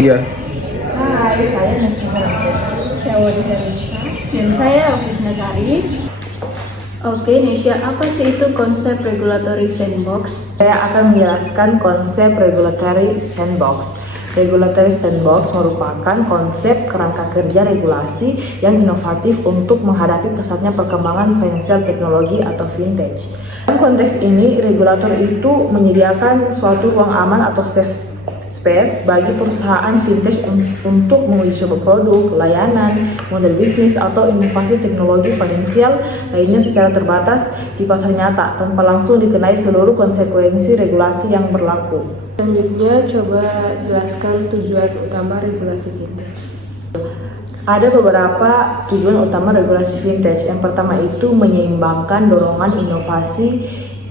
Iya. Hai, saya Nasira. Saya Wadida Nisa. Dan saya Ofisna Sari. Oke, Nesya, apa sih itu konsep regulatory sandbox? Saya akan menjelaskan konsep regulatory sandbox. Regulatory sandbox merupakan konsep kerangka kerja regulasi yang inovatif untuk menghadapi pesatnya perkembangan financial teknologi atau fintech. Dalam konteks ini, regulator itu menyediakan suatu ruang aman atau safe space bagi perusahaan fintech untuk menguji coba produk, layanan, model bisnis, atau inovasi teknologi finansial lainnya secara terbatas di pasar nyata tanpa langsung dikenai seluruh konsekuensi regulasi yang berlaku. Selanjutnya, coba jelaskan tujuan utama regulasi fintech. Ada beberapa tujuan utama regulasi fintech. Yang pertama itu menyeimbangkan dorongan inovasi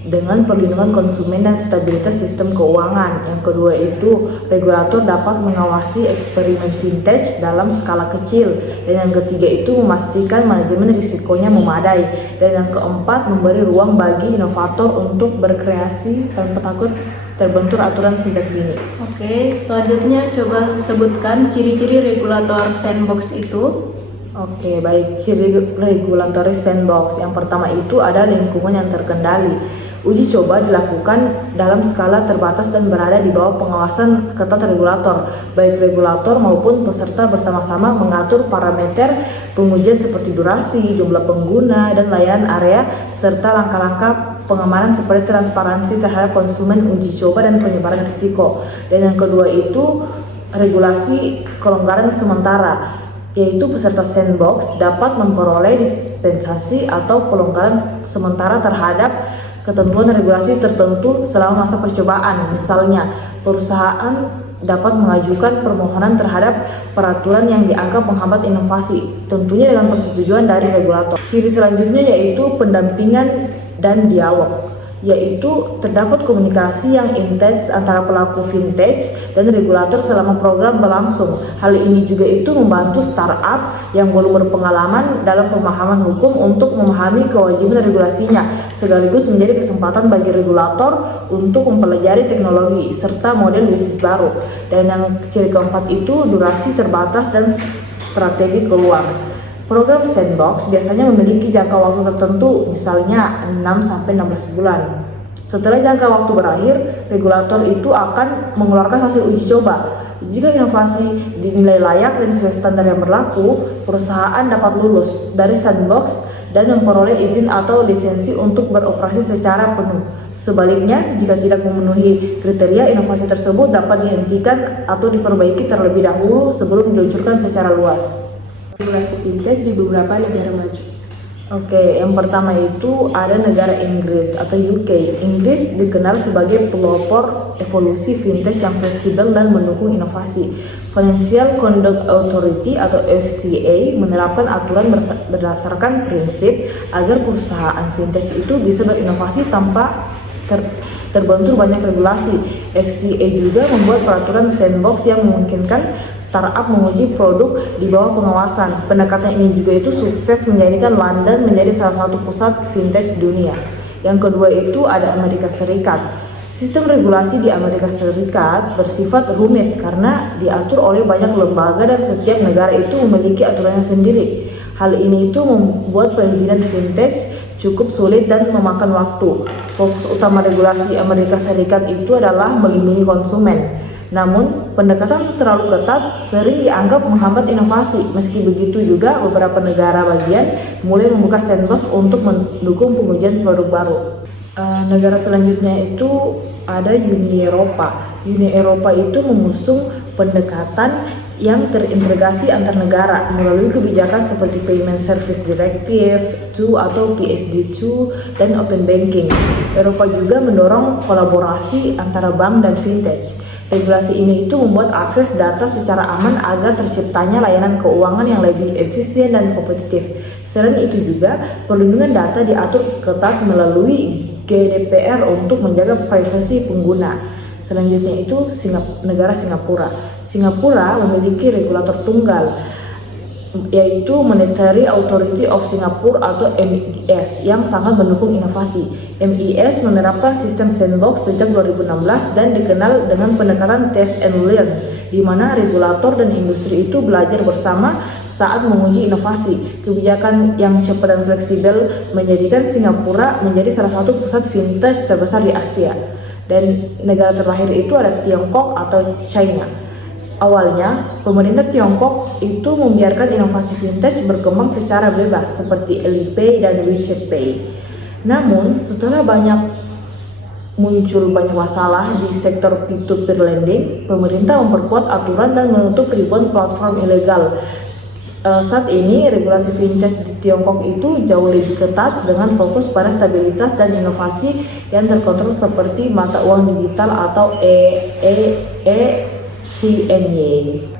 dengan perlindungan konsumen dan stabilitas sistem keuangan. Yang kedua itu regulator dapat mengawasi eksperimen fintech dalam skala kecil. Dan yang ketiga itu memastikan manajemen risikonya memadai. Dan yang keempat memberi ruang bagi inovator untuk berkreasi tanpa takut terbentur aturan sejak dini. Oke, selanjutnya coba sebutkan ciri-ciri regulator sandbox itu. Oke, baik. Ciri regulatory sandbox yang pertama itu ada lingkungan yang terkendali. Uji coba dilakukan dalam skala terbatas dan berada di bawah pengawasan ketat regulator. Baik regulator maupun peserta bersama-sama mengatur parameter pengujian seperti durasi, jumlah pengguna, dan layanan area, serta langkah-langkah pengamanan seperti transparansi terhadap konsumen, uji coba, dan penyebaran risiko. Dan yang kedua itu regulasi kelonggaran sementara, yaitu peserta sandbox dapat memperoleh dispensasi atau pelonggaran sementara terhadap ketentuan regulasi tertentu selama masa percobaan. Misalnya, perusahaan dapat mengajukan permohonan terhadap peraturan yang dianggap menghambat inovasi, tentunya dengan persetujuan dari regulator. Ciri selanjutnya yaitu pendampingan dan dialog, yaitu terdapat komunikasi yang intens antara pelaku fintech dan regulator selama program berlangsung. Hal ini juga itu membantu startup yang belum berpengalaman dalam pemahaman hukum untuk memahami kewajiban regulasinya, sekaligus menjadi kesempatan bagi regulator untuk mempelajari teknologi serta model bisnis baru. Dan yang ciri keempat itu durasi terbatas dan strategi keluar. Program sandbox biasanya memiliki jangka waktu tertentu, misalnya 6-16 bulan. Setelah jangka waktu berakhir, regulator itu akan mengeluarkan hasil uji coba. Jika inovasi dinilai layak dan sesuai standar yang berlaku, perusahaan dapat lulus dari sandbox dan memperoleh izin atau lisensi untuk beroperasi secara penuh. Sebaliknya, jika tidak memenuhi kriteria, inovasi tersebut dapat dihentikan atau diperbaiki terlebih dahulu sebelum diluncurkan secara luas. Regulasi fintech di beberapa negara maju. Oke, yang pertama itu ada negara Inggris atau UK. Inggris dikenal sebagai pelopor evolusi fintech yang fleksibel dan mendukung inovasi. Financial Conduct Authority atau FCA menerapkan aturan berdasarkan prinsip agar perusahaan fintech itu bisa berinovasi tanpa terbentur banyak regulasi. FCA juga membuat peraturan sandbox yang memungkinkan startup menguji produk di bawah pengawasan. Pendekatan ini juga itu sukses menjadikan London menjadi salah satu pusat fintech dunia. Yang kedua itu ada Amerika Serikat. Sistem regulasi di Amerika Serikat bersifat rumit karena diatur oleh banyak lembaga dan setiap negara itu memiliki aturannya sendiri. Hal ini itu membuat perizinan fintech cukup sulit dan memakan waktu. Fokus utama regulasi Amerika Serikat itu adalah melindungi konsumen. Namun, pendekatan terlalu ketat sering dianggap menghambat inovasi. Meski begitu juga, beberapa negara bagian mulai membuka sandbox untuk mendukung pengujian produk baru. Negara selanjutnya itu ada Uni Eropa. Uni Eropa itu mengusung pendekatan yang terintegrasi antar negara melalui kebijakan seperti Payment Service Directive 2 atau PSD2 dan Open Banking. Eropa juga mendorong kolaborasi antara bank dan fintech. Regulasi ini itu membuat akses data secara aman agar terciptanya layanan keuangan yang lebih efisien dan kompetitif. Selain itu juga, perlindungan data diatur ketat melalui GDPR untuk menjaga privasi pengguna. Selanjutnya itu negara Singapura. Singapura memiliki regulator tunggal yaitu Monetary Authority of Singapore atau MIS yang sangat mendukung inovasi. MIS menerapkan sistem sandbox sejak 2016 dan dikenal dengan pendekatan test and learn, di mana regulator dan industri itu belajar bersama saat menguji inovasi. Kebijakan yang cepat dan fleksibel menjadikan Singapura menjadi salah satu pusat fintech terbesar di Asia. Dan negara terakhir itu ada Tiongkok atau China. Awalnya, pemerintah Tiongkok itu membiarkan inovasi fintech berkembang secara bebas seperti Alipay dan WeChat Pay. Namun, setelah muncul banyak masalah di sektor P2P lending, pemerintah memperkuat aturan dan menutup ribuan platform ilegal. Saat ini, regulasi fintech di Tiongkok itu jauh lebih ketat dengan fokus pada stabilitas dan inovasi yang terkontrol seperti mata uang digital atau CNY.